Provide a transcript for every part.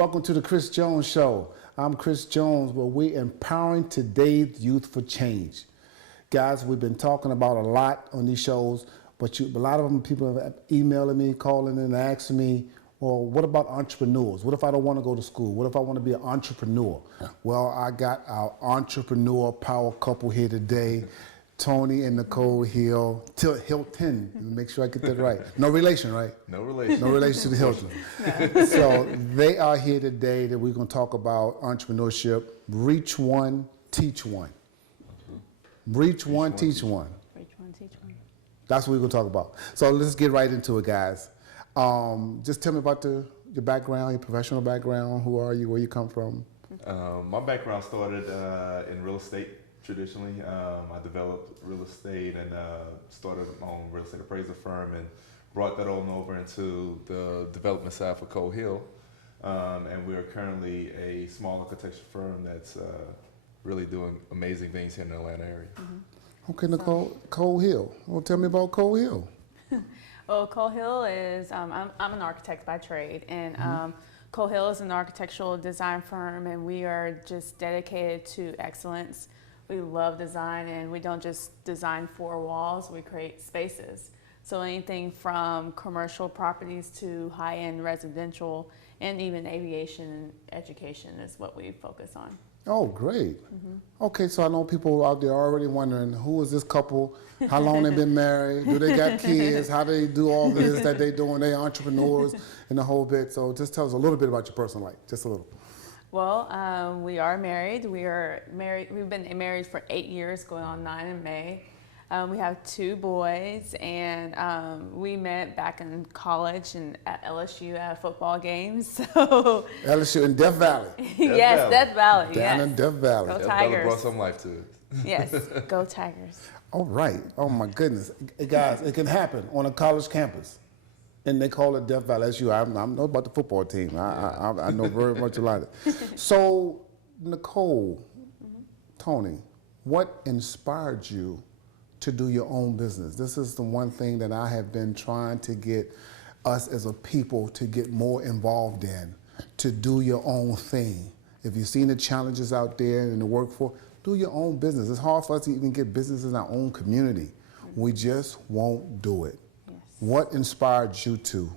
welcome to the Chris Jones Show. I'm Chris Jones, where we're empowering today's youth for change. Guys, we've been talking about a lot on these shows, but a lot of them people have emailing me, calling in, and asking me, well, what about entrepreneurs? What if I don't want to go to school? What if I want to be an entrepreneur? Well, I got our entrepreneur power couple here today, Tony and Nicole Hilton. Make sure I get that right. No relation, right? No relation. No relation to the Hilton. No. So they are here today that we're going to talk about entrepreneurship. Reach one, teach one. Reach one, teach one. Reach one, teach one. That's what we're going to talk about. So let's get right into it, guys. Just tell me about your background, your professional background. Who are you? Where you come from? My background started in real estate. Traditionally, I developed real estate and started my own real estate appraisal firm and brought that on over into the development side for Cole Hill. And we are currently a small architecture firm that's really doing amazing things here in the Atlanta area. Mm-hmm. Okay, Nicole, Cole Hill. Well, tell me about Cole Hill. Well, Cole Hill is, I'm an architect by trade, and Cole Hill is an architectural design firm, and we are just dedicated to excellence. We love design, and we don't just design four walls, we create spaces. So anything from commercial properties to high-end residential and even aviation and education is what we focus on. Oh, great. Okay, so I know people out there already wondering, who is this couple? How long they been married? Do they got kids? How do they do all this that they doing? They entrepreneurs and the whole bit. So just tell us a little bit about your personal life, just a little. Well, we are married. We've been married for 8 years, going on 9 in May. We have 2 boys, and we met back in college and at LSU at football games. So LSU in Death Valley. Yes, Death Valley. Down in Death Valley. Go That Tigers. brought some life to it. Yes, go Tigers. All right. Oh my goodness, hey, guys, it can happen on a college campus, and they call it Death Valley. LSU. I know about the football team. I know very much about it. So, Nicole, Tony, what inspired you to do your own business? This is the one thing that I have been trying to get us as a people to get more involved in, to do your own thing. If you've seen the challenges out there in the workforce, do your own business. It's hard for us to even get business in our own community. We just won't do it. Yes. What inspired you to?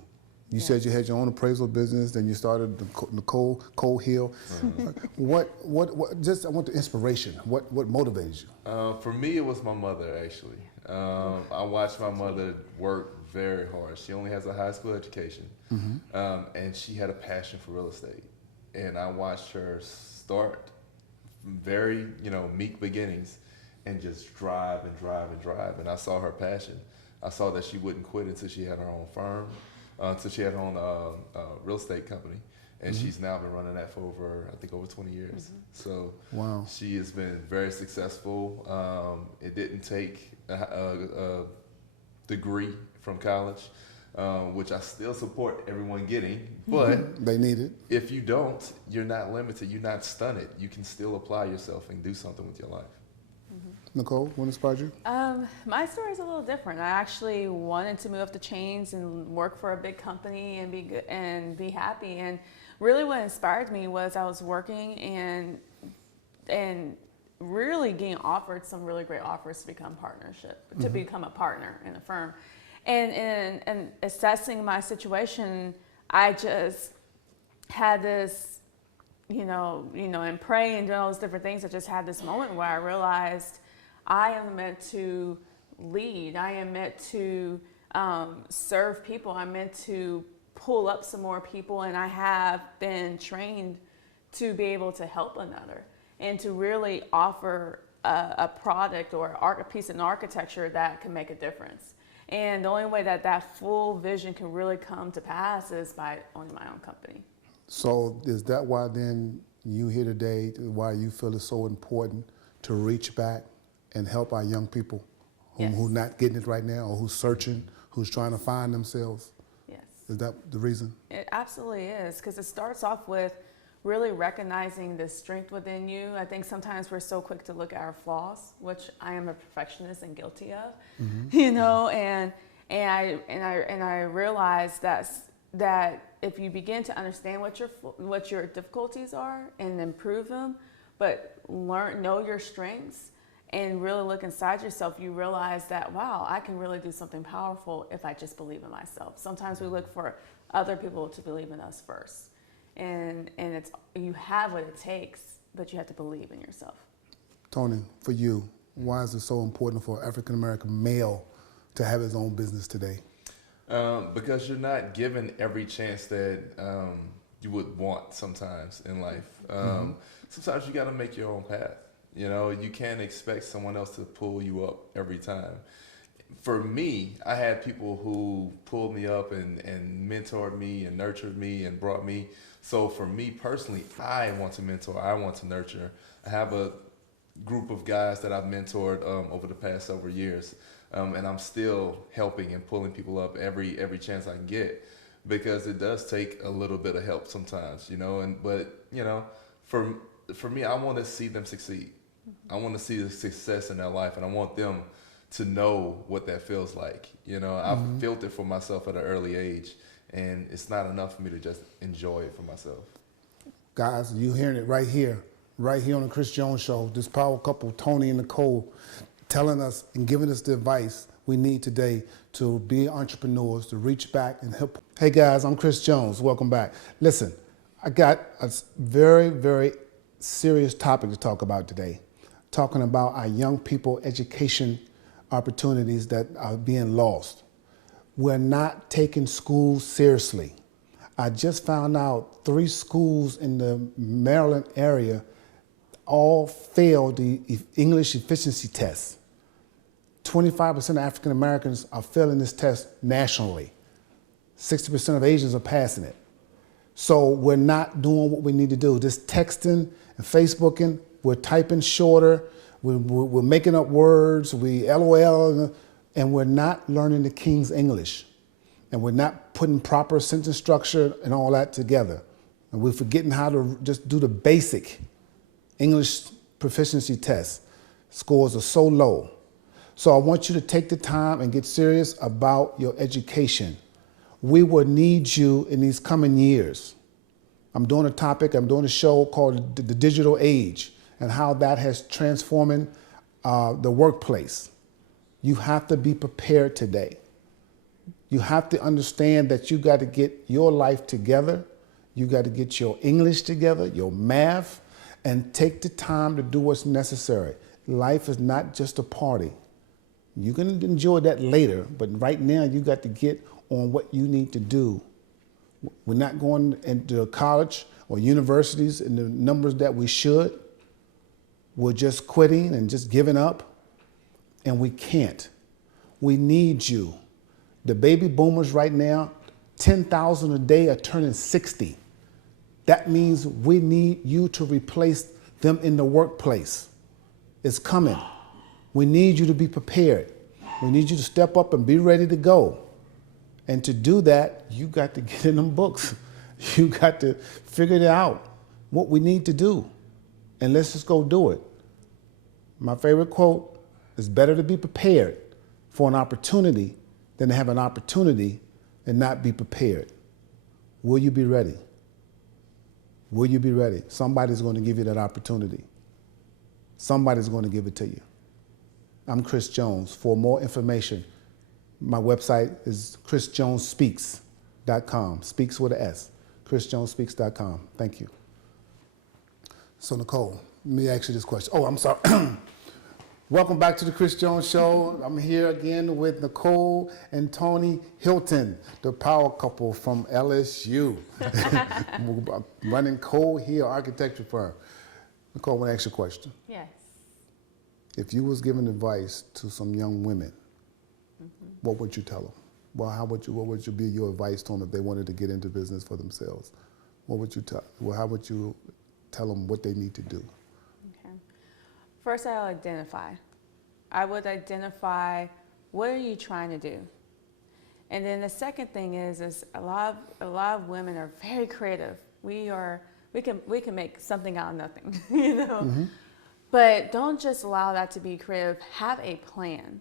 You said you had your own appraisal business, then you started Cole Hill. Just I want the inspiration. What motivated you? For me, it was my mother, actually. I watched my mother work very hard. She only has a high school education, and she had a passion for real estate. And I watched her start from very, meek beginnings and just drive and drive and drive. And I saw her passion. I saw that she wouldn't quit until she had her own firm, until she had her own real estate company. And she's now been running that for over 20 years. So wow. She has been very successful. It didn't take a degree from college, which I still support everyone getting, but they need it. If you don't, you're not limited, you're not stunted. You can still apply yourself and do something with your life. Nicole, what inspired you? My story is a little different. I actually wanted to move up the chains and work for a big company and be good and be happy. And really, what inspired me was I was working and really getting offered some really great offers to become to become a partner in a firm. And assessing my situation, I just had this, and praying and doing all those different things. I just had this moment where I realized I am meant to lead. I am meant to serve people. I'm meant to pull up some more people, and I have been trained to be able to help another and to really offer a product or a piece of architecture that can make a difference. And the only way that full vision can really come to pass is by owning my own company. So is that why then you here today, why you feel it's so important to reach back and help our young people who not getting it right now, or who's searching, who's trying to find themselves? Yes. Is that the reason? It absolutely is, because it starts off with really recognizing the strength within you. I think sometimes we're so quick to look at our flaws, which I am a perfectionist and guilty of, and I realized that that if you begin to understand what your difficulties are and improve them, but know your strengths and really look inside yourself, you realize that, wow, I can really do something powerful if I just believe in myself. Sometimes we look for other people to believe in us first. And it's, you have what it takes, but you have to believe in yourself. Tony, for you, why is it so important for an African-American male to have his own business today? Because you're not given every chance that you would want sometimes in life. Sometimes you got to make your own path. You know, you can't expect someone else to pull you up every time. For me, I had people who pulled me up and mentored me and nurtured me and brought me. So for me personally, I want to mentor, I want to nurture. I have a group of guys that I've mentored over the past several years. And I'm still helping and pulling people up every chance I can get, because it does take a little bit of help sometimes, you know. But you know, for me, I want to see them succeed. I want to see the success in their life, and I want them to know what that feels like. You know, I've felt it for myself at an early age, and it's not enough for me to just enjoy it for myself. Guys, you hearing it right here on the Chris Jones Show. This power couple, Tony and Nicole, telling us and giving us the advice we need today to be entrepreneurs, to reach back and help. Hey guys, I'm Chris Jones. Welcome back. Listen, I got a very, very serious topic to talk about today. Talking about our young people education opportunities that are being lost. We're not taking schools seriously. I just found out 3 schools in the Maryland area all failed the English efficiency test. 25% of African Americans are failing this test nationally. 60% of Asians are passing it. So we're not doing what we need to do. This texting and Facebooking, we're typing shorter, we're making up words, we LOL, and we're not learning the King's English. And we're not putting proper sentence structure and all that together. And we're forgetting how to just do the basic English proficiency test. Scores are so low. So I want you to take the time and get serious about your education. We will need you in these coming years. I'm doing a show called The Digital Age and how that has transformed the workplace. You have to be prepared today. You have to understand that you got to get your life together. You got to get your English together, your math, and take the time to do what's necessary. Life is not just a party. You can enjoy that later, but right now you got to get on what you need to do. We're not going into college or universities in the numbers that we should. We're just quitting and just giving up, and we can't. We need you. The baby boomers right now, 10,000 a day are turning 60. That means we need you to replace them in the workplace. It's coming. We need you to be prepared. We need you to step up and be ready to go. And to do that, you got to get in them books. You got to figure it out, what we need to do. And let's just go do it. My favorite quote is, better to be prepared for an opportunity than to have an opportunity and not be prepared. Will you be ready? Will you be ready? Somebody's going to give you that opportunity. Somebody's going to give it to you. I'm Chris Jones. For more information, my website is chrisjonesspeaks.com. Speaks with an S. chrisjonesspeaks.com. Thank you. So Nicole, let me ask you this question. Oh, I'm sorry. Welcome back to the Chris Jones Show. I'm here again with Nicole and Tony Hilton, the power couple from LSU. Running Cole Hill Architecture Firm. Nicole, I want to ask you a question. Yes. If you was giving advice to some young women, what would you tell them? Well, what would be your advice to them if they wanted to get into business for themselves? What would you tell? Well, how would you tell them what they need to do? Okay. First, I'll identify. I would identify, what are you trying to do? And then the second thing is a lot of women are very creative. We can make something out of nothing, you know. But don't just allow that to be creative. Have a plan.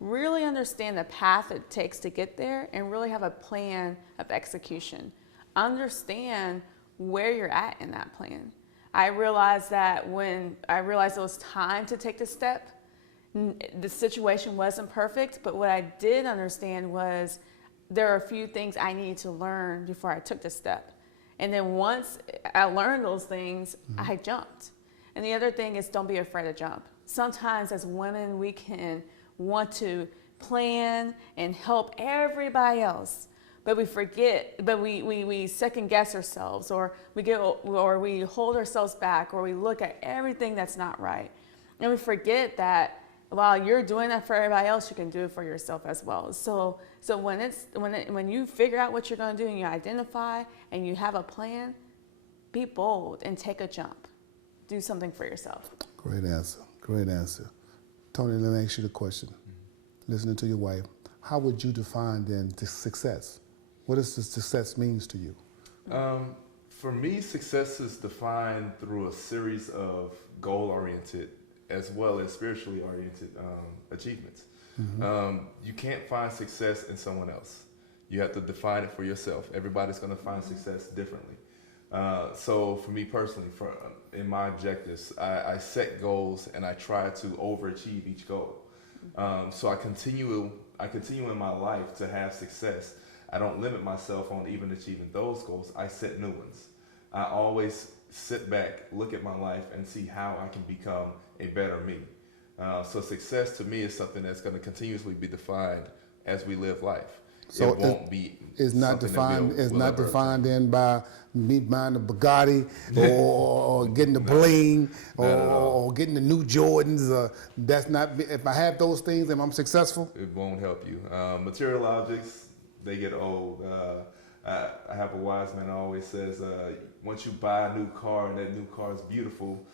really understand the path it takes to get there and really have a plan of execution. Understand where you're at in that plan. I realized that when I realized it was time to take the step, the situation wasn't perfect, but what I did understand was there are a few things I needed to learn before I took the step. And then once I learned those things, I jumped. And the other thing is, don't be afraid to jump. Sometimes as women, we can want to plan and help everybody else, but we forget, but we second guess ourselves, or we hold ourselves back, or we look at everything that's not right. And we forget that while you're doing that for everybody else, you can do it for yourself as well. So when you figure out what you're going to do and you identify and you have a plan, be bold and take a jump. Do something for yourself. Great answer. Great answer. Tony, let me ask you the question. Listening to your wife, how would you define then the success? What does the success means to you? For me, success is defined through a series of goal-oriented as well as spiritually oriented achievements. You can't find success in someone else. You have to define it for yourself. Everybody's going to find success differently. So for me personally, in my objectives, I set goals and I try to overachieve each goal. So I continue in my life to have success. I don't limit myself on even achieving those goals. I set new ones. I always sit back, look at my life, and see how I can become a better me. So success to me is something that's going to continuously be defined as we live life. So it won't be. It's not defined. It's not defined then by me buying the Bugatti or getting the bling or getting the new Jordans. That's not. If I have those things and I'm successful, it won't help you. Material objects, they get old. I have a wise man who always says, once you buy a new car and that new car is beautiful,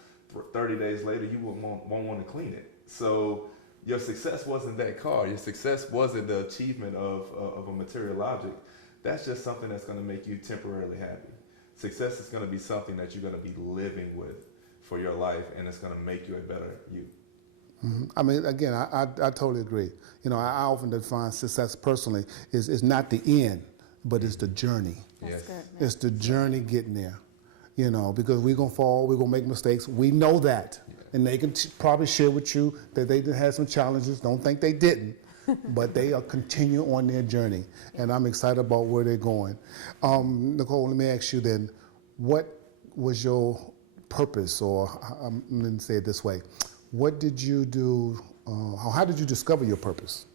30 days later you won't want to clean it. So your success wasn't that car. Your success wasn't the achievement of a material object. That's just something that's going to make you temporarily happy. Success is going to be something that you're going to be living with for your life, and it's going to make you a better you. I mean, again, I totally agree. You know, I often define success personally is not the end, but it's the journey. That's good. It's the journey getting there. You know, because we're going to fall, we're going to make mistakes. We know that. And they can probably share with you that they had some challenges. Don't think they didn't. But they are continuing on their journey. And I'm excited about where they're going. Nicole, let me ask you then, what was your purpose, or let me say it this way, what did you do, how did you discover your purpose?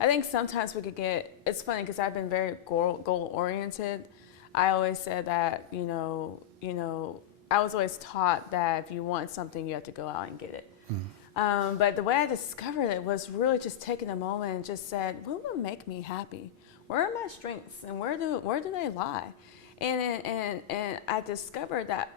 I think sometimes we could get, it's funny because I've been very goal oriented. I always said that, you know, I was always taught that if you want something, you have to go out and get it. But the way I discovered it was really just taking a moment and just said, what would make me happy? Where are my strengths and where do they lie? And I discovered that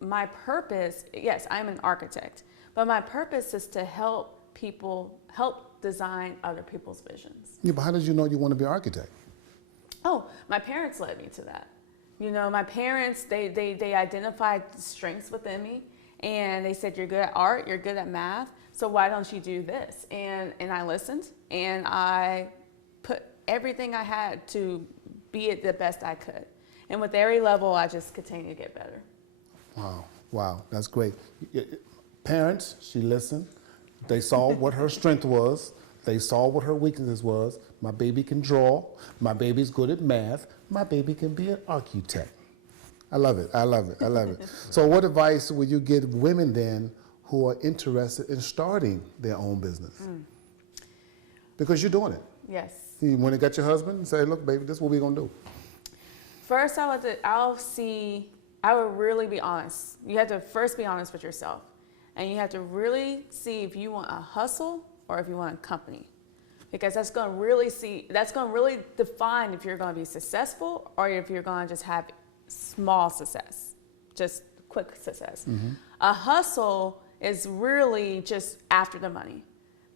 my purpose, yes, I'm an architect, but my purpose is to help people, help design other people's visions. Yeah, but how did you know you want to be an architect? Oh, my parents led me to that. You know, my parents, they identified strengths within me, and they said, you're good at art, you're good at math, so why don't you do this? And I listened, and I put everything I had to be at the best I could. And with every level, I just continue to get better. Wow, that's great. Parents, she listened. They saw what her strength was. They saw what her weaknesses was. My baby can draw. My baby's good at math. My baby can be an architect. I love it. I love it. I love it. So what advice would you give women then who are interested in starting their own business? Because you're doing it. Yes. You want to get your husband and say, look, baby, this is what we're going to do. First, I would really be honest. You have to first be honest with yourself. And you have to really see if you want a hustle or if you want a company. Because that's going to really define if you're going to be successful or if you're going to just have small success, just quick success. A hustle is really just after the money.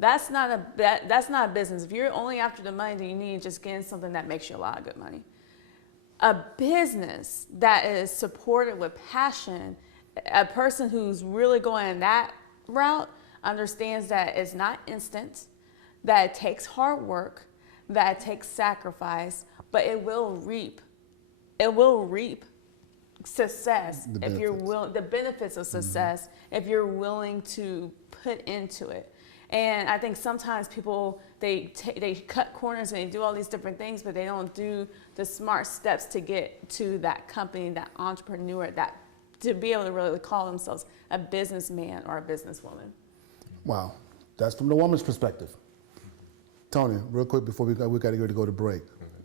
That's not a business. If you're only after the money, then you need to just get in something that makes you a lot of good money. A business that is supported with passion, a person who's really going that route, understands that it's not instant, that it takes hard work, that it takes sacrifice, but it will reap success if you're willing, the benefits of success, if you're willing to put into it. And I think sometimes people, they cut corners and they do all these different things, but they don't do the smart steps to get to that company, that entrepreneur, that to be able to really call themselves a businessman or a businesswoman. Wow, that's from the woman's perspective. Tony, real quick before we got to go to break,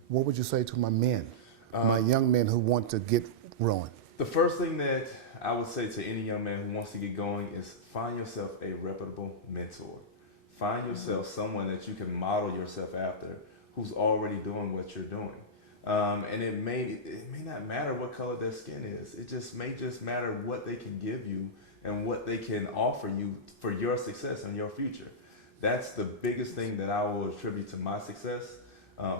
what would you say to my men, my young men who want to get rolling? The first thing that I would say to any young man who wants to get going is find yourself a reputable mentor. Find yourself someone that you can model yourself after, who's already doing what you're doing. And it may not matter what color their skin is. It may matter what they can give you and what they can offer you for your success and your future. That's the biggest thing that I will attribute to my success.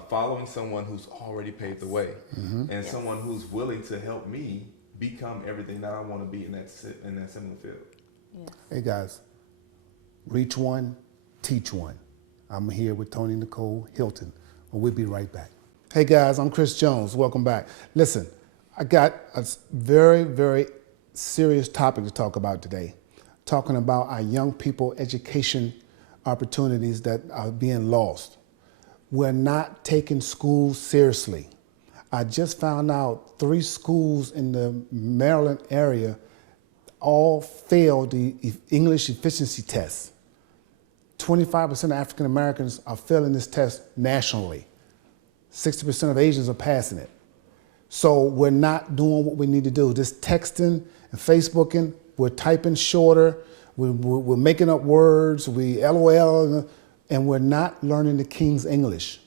Following someone who's already paved the way, and someone who's willing to help me become everything that I want to be in that similar field. Yeah. Hey guys, reach one, teach one. I'm here with Tony Nicole Hilton, and we'll be right back. Hey guys, I'm Chris Jones. Welcome back. Listen, I got a very, very serious topic to talk about today. Talking about our young people education opportunities that are being lost. We're not taking schools seriously. I just found out 3 schools in the Maryland area all failed the English efficiency test. 25% of African Americans are failing this test nationally. 60% of Asians are passing it. So we're not doing what we need to do. Just texting and Facebooking, we're typing shorter, we're making up words, we LOL, and we're not learning the King's English.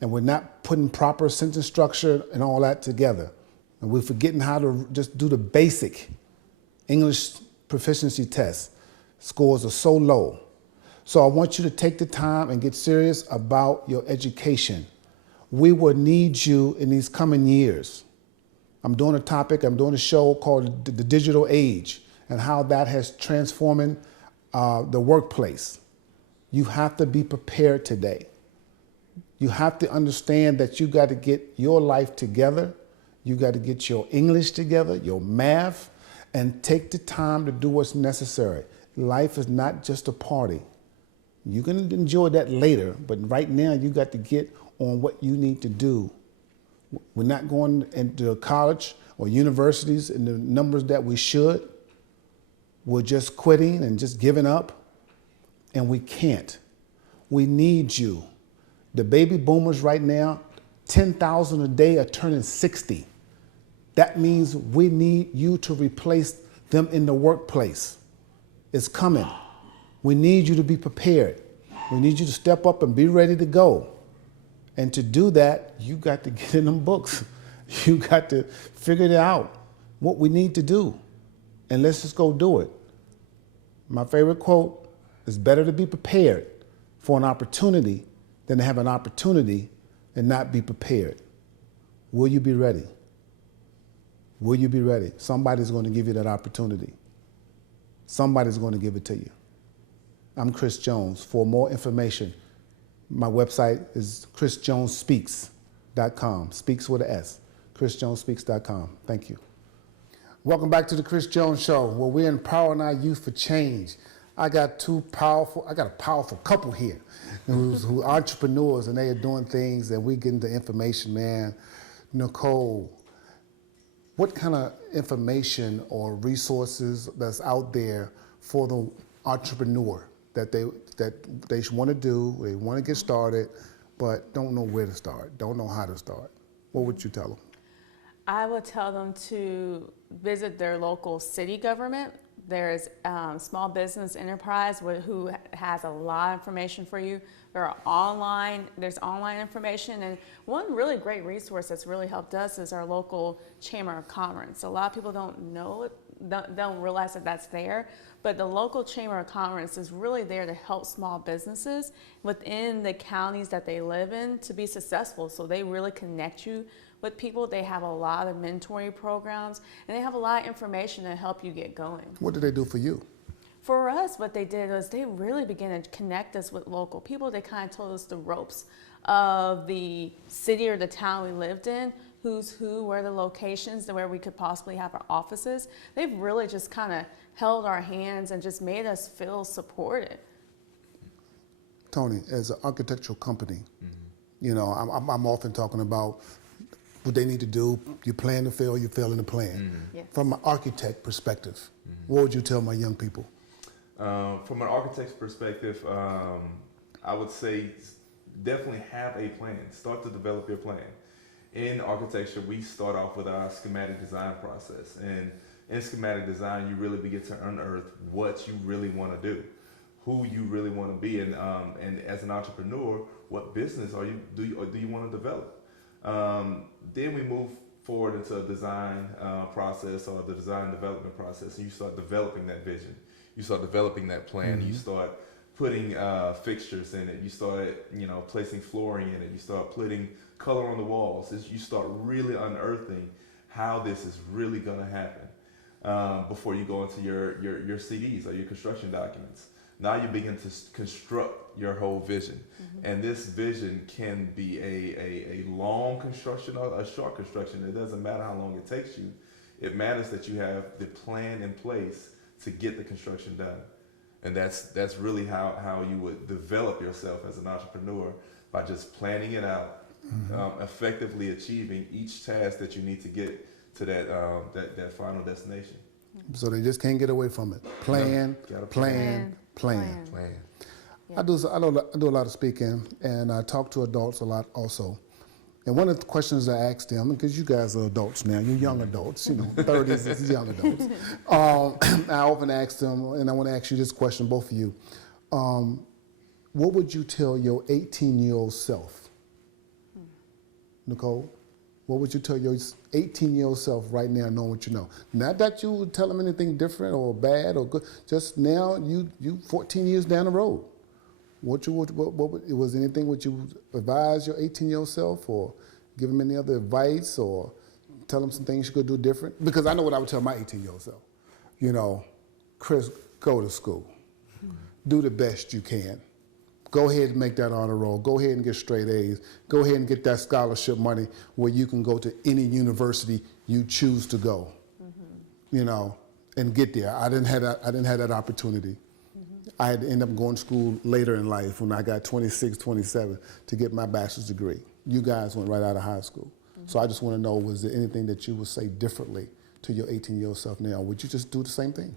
And we're not putting proper sentence structure and all that together. And we're forgetting how to just do the basic English proficiency test. Scores are so low. So I want you to take the time and get serious about your education. We will need you in these coming years. I'm doing a show called The Digital Age and how that has transformed the workplace. You have to be prepared today. You have to understand that you got to get your life together. You got to get your English together, your math, and take the time to do what's necessary. Life is not just a party. You can enjoy that later, but right now you got to get on what you need to do. We're not going into college or universities in the numbers that we should. We're just quitting and just giving up, and we can't. We need you. The baby boomers right now, 10,000 a day are turning 60. That means we need you to replace them in the workplace. It's coming. We need you to be prepared. We need you to step up and be ready to go. And to do that, you got to get in them books. You got to figure out what we need to do. And let's just go do it. My favorite quote is, better to be prepared for an opportunity than to have an opportunity and not be prepared. Will you be ready? Will you be ready? Somebody's going to give you that opportunity. Somebody's going to give it to you. I'm Chris Jones. For more information, my website is chrisjonesspeaks.com. Speaks with an S. chrisjonesspeaks.com. Thank you. Welcome back to the Chris Jones Show, where we're empowering our youth for change. I got a powerful couple here who are entrepreneurs, and they are doing things, and we get into information, man. Nicole, what kind of information or resources that's out there for the entrepreneur that they want to do, they want to get started, but don't know where to start, don't know how to start? What would you tell them? I would tell them to visit their local city government. There's small business enterprise who has a lot of information for you. There's online information, and one really great resource that's really helped us is our local Chamber of Commerce. A lot of people don't know it, don't realize that that's there, but the local Chamber of Commerce is really there to help small businesses within the counties that they live in to be successful. So they really connect you with people. They have a lot of mentoring programs, and they have a lot of information to help you get going. What do they do for you? for us, what they did was they really began to connect us with local people. They kind of told us the ropes of the city or the town we lived in, who's who, where the locations, where we could possibly have our offices. They've really just kind of held our hands and just made us feel supported. Tony, as an architectural company, you know, I'm often talking about what they need to do. You plan to fail, you fail in the plan. Yes. From an architect perspective, what would you tell my young people? From an architect's perspective, I would say definitely have a plan. Start to develop your plan. In architecture, we start off with our schematic design process. And in schematic design, you really begin to unearth what you really want to do, who you really want to be, and as an entrepreneur, what business do you want to develop? Then we move forward into a design process or the design development process, and you start developing that vision. You start developing that plan. You start putting fixtures in it. You start, placing flooring in it. You start putting color on the walls. You start really unearthing how this is really going to happen before you go into your CDs or your construction documents. Now you begin to construct your whole vision. And this vision can be a long construction or a short construction. It doesn't matter how long it takes you. It matters that you have the plan in place to get the construction done. And that's really how you would develop yourself as an entrepreneur, by just planning it out, effectively achieving each task that you need to get to that final destination. So they just can't get away from it. Plan. Yeah. I do a lot of speaking, and I talk to adults a lot also. And one of the questions I ask them, because you guys are adults now, you're young adults, 30s is young adults. I often ask them, and I want to ask you this question, both of you. What would you tell your 18-year-old self? Nicole, what would you tell your 18-year-old self right now, knowing what you know? Not that you would tell them anything different or bad or good, just now you 14 years down the road. What was anything what you would advise your 18-year-old self, or give them any other advice, or tell them some things you could do different? Because I know what I would tell my 18-year-old self. Chris, go to school. Do the best you can. Go ahead and make that honor roll. Go ahead and get straight A's. Go ahead and get that scholarship money where you can go to any university you choose to go. And get there. I didn't have that opportunity. I had to end up going to school later in life when I got 26, 27 to get my bachelor's degree. You guys went right out of high school. So I just want to know, was there anything that you would say differently to your 18-year-old self now? Would you just do the same thing?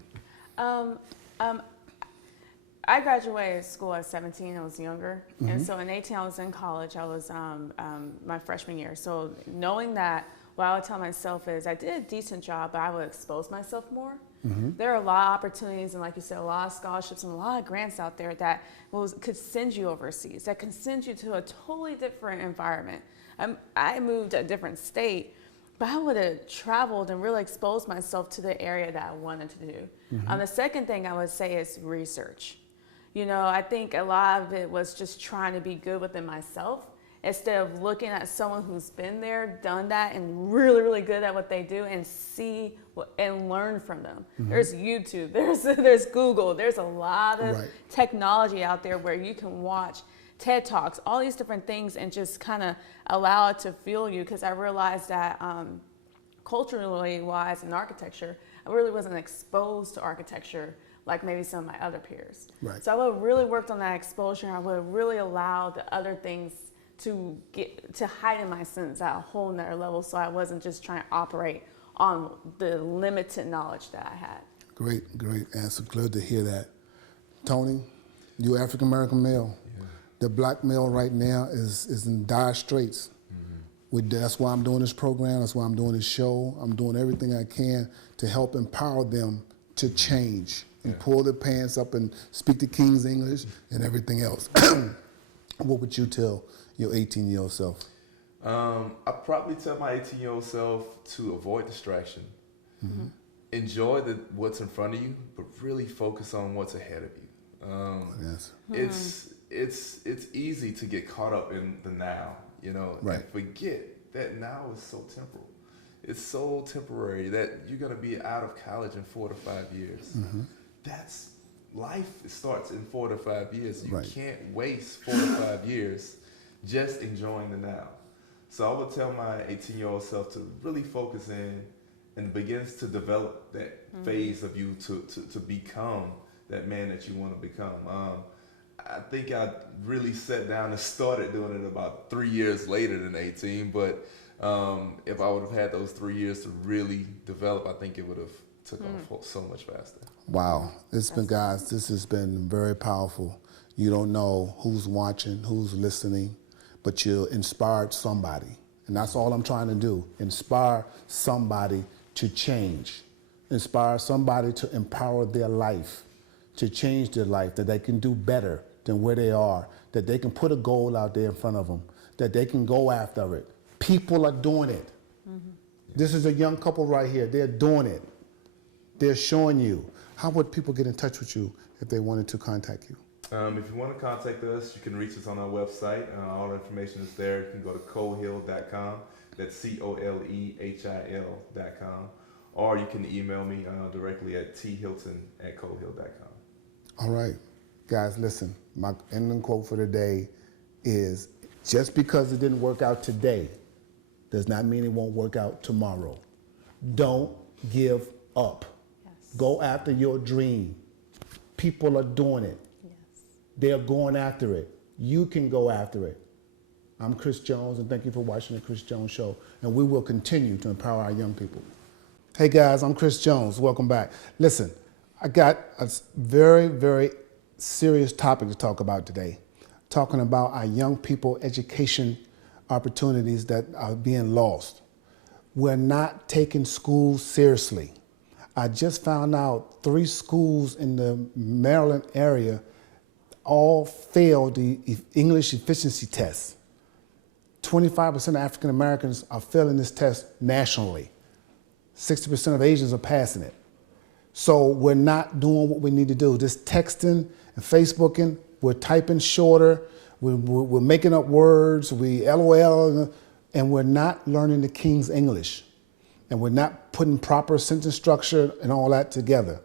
I graduated school at 17. I was younger. And so in 18, I was in college. I was my freshman year. So knowing that, what I would tell myself is I did a decent job, but I would expose myself more. There are a lot of opportunities, and like you said, a lot of scholarships and a lot of grants out there that could send you overseas, that can send you to a totally different environment. I moved to a different state, but I would have traveled and really exposed myself to the area that I wanted to do. The second thing I would say is research. I think a lot of it was just trying to be good within myself, instead of looking at someone who's been there, done that, and really, really good at what they do, and see and learn from them. There's YouTube, there's Google, there's a lot of technology out there where you can watch TED Talks, all these different things, and just kind of allow it to fuel you. Because I realized that culturally wise in architecture, I really wasn't exposed to architecture like maybe some of my other peers. So I would have really worked on that exposure. I would have really allowed the other things to heighten my sense at a whole nother level, so I wasn't just trying to operate on the limited knowledge that I had. Great answer. Glad to hear that. Tony, you're African American male. The black male right now is in dire straits. That's why I'm doing this program. That's why I'm doing this show. I'm doing everything I can to help empower them to change and pull their pants up and speak the King's English and everything else. What would you tell your 18-year-old self? I'd probably tell my 18-year-old self to avoid distraction. Enjoy what's in front of you, but really focus on what's ahead of you. It's easy to get caught up in the now, and forget that now is so temporal. It's so temporary that you're going to be out of college in 4 to 5 years. life starts in 4 to 5 years. You Right. can't waste 4 to 5 years just enjoying the now. So I would tell my 18-year-old self to really focus in and begins to develop that phase of you to become that man that you want to become. I think I really sat down and started doing it about 3 years later than 18, but if I would have had those 3 years to really develop, I think it would have took off so much faster. Wow. This has been very powerful. You don't know who's watching, who's listening, but you inspired somebody. And that's all I'm trying to do. Inspire somebody to change. Inspire somebody to empower their life, to change their life, that they can do better than where they are, that they can put a goal out there in front of them, that they can go after it. People are doing it. This is a young couple right here. They're doing it. They're showing you. How would people get in touch with you if they wanted to contact you? If you want to contact us, you can reach us on our website. All the information is there. You can go to colehill.com. That's COLEHIL.com. Or you can email me directly at thilton@colehill.com. All right. Guys, listen. My ending quote for today is, just because it didn't work out today does not mean it won't work out tomorrow. Don't give up. Yes. Go after your dream. People are doing it. Yes. They're going after it. You can go after it. I'm Chris Jones, and thank you for watching the Chris Jones Show. And we will continue to empower our young people. Hey guys, I'm Chris Jones. Welcome back. Listen, I got a very, very serious topic to talk about today. Talking about our young people education opportunities that are being lost. We're not taking schools seriously. I just found out 3 schools in the Maryland area all failed the English efficiency test. 25% of African Americans are failing this test nationally. 60% of Asians are passing it. So we're not doing what we need to do. Just texting and Facebooking, we're typing shorter, we're making up words, we LOL, and we're not learning the King's English. And we're not putting proper sentence structure and all that together.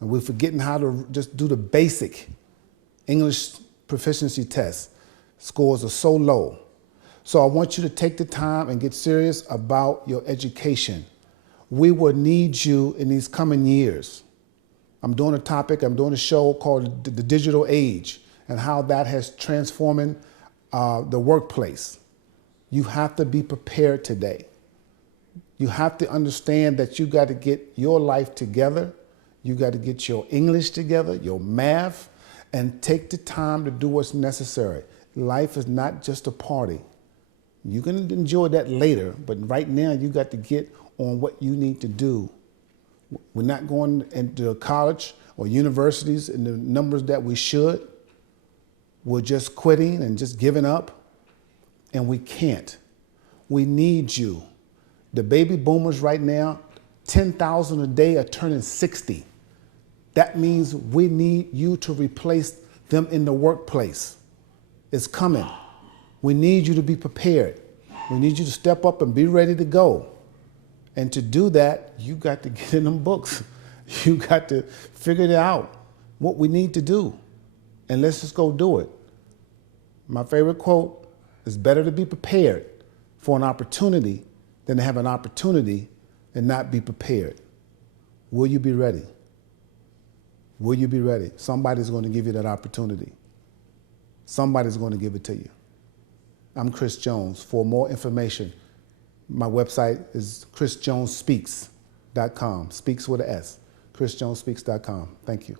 And we're forgetting how to just do the basic English proficiency test. Scores are so low. So I want you to take the time and get serious about your education. We will need you in these coming years. I'm doing a show called The Digital Age and how that has transformed the workplace. You have to be prepared today. You have to understand that you got to get your life together. You got to get your English together, your math, and take the time to do what's necessary. Life is not just a party. You can enjoy that later, but right now you got to get on what you need to do. We're not going into college or universities in the numbers that we should. We're just quitting and just giving up, and we can't. We need you. The baby boomers right now, 10,000 a day are turning 60. That means we need you to replace them in the workplace. It's coming. We need you to be prepared. We need you to step up and be ready to go. And to do that, you got to get in them books. You got to figure it out, what we need to do. And let's just go do it. My favorite quote is, better to be prepared for an opportunity than to have an opportunity and not be prepared. Will you be ready? Will you be ready? Somebody's going to give you that opportunity. Somebody's going to give it to you. I'm Chris Jones. For more information, my website is chrisjonesspeaks.com. Speaks with an S. chrisjonesspeaks.com. Thank you.